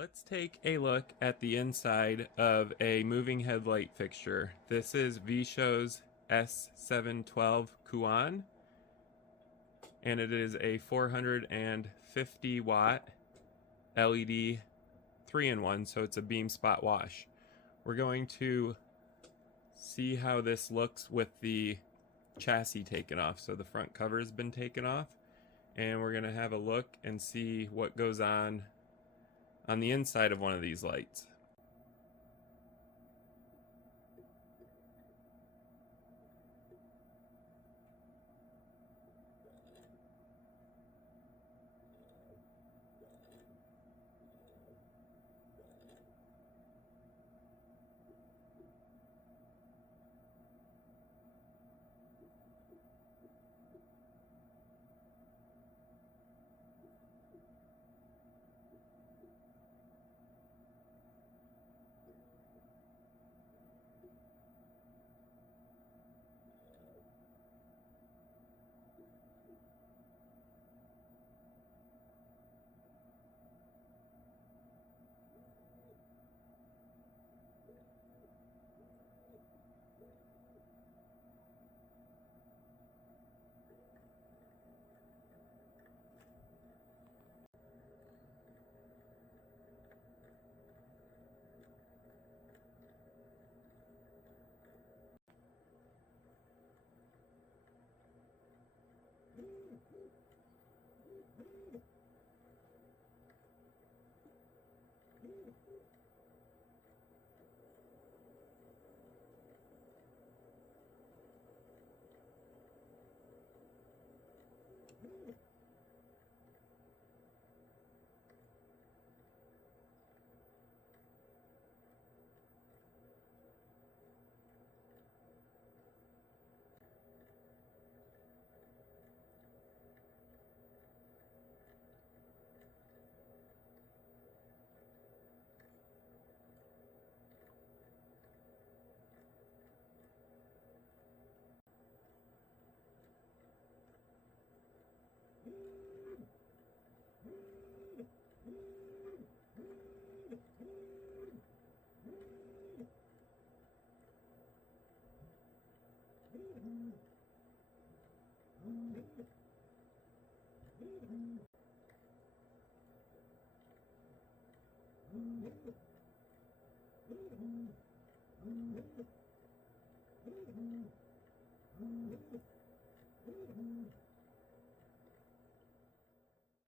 Let's take a look at the inside of a moving headlight fixture. This is Visho's S712 Kuan, and it is a 450 watt LED 3-in-1, so it's a beam spot wash. We're going to see how this looks with the chassis taken off. So the front cover has been taken off, and we're going to have a look and see what goes on the inside of one of these lights.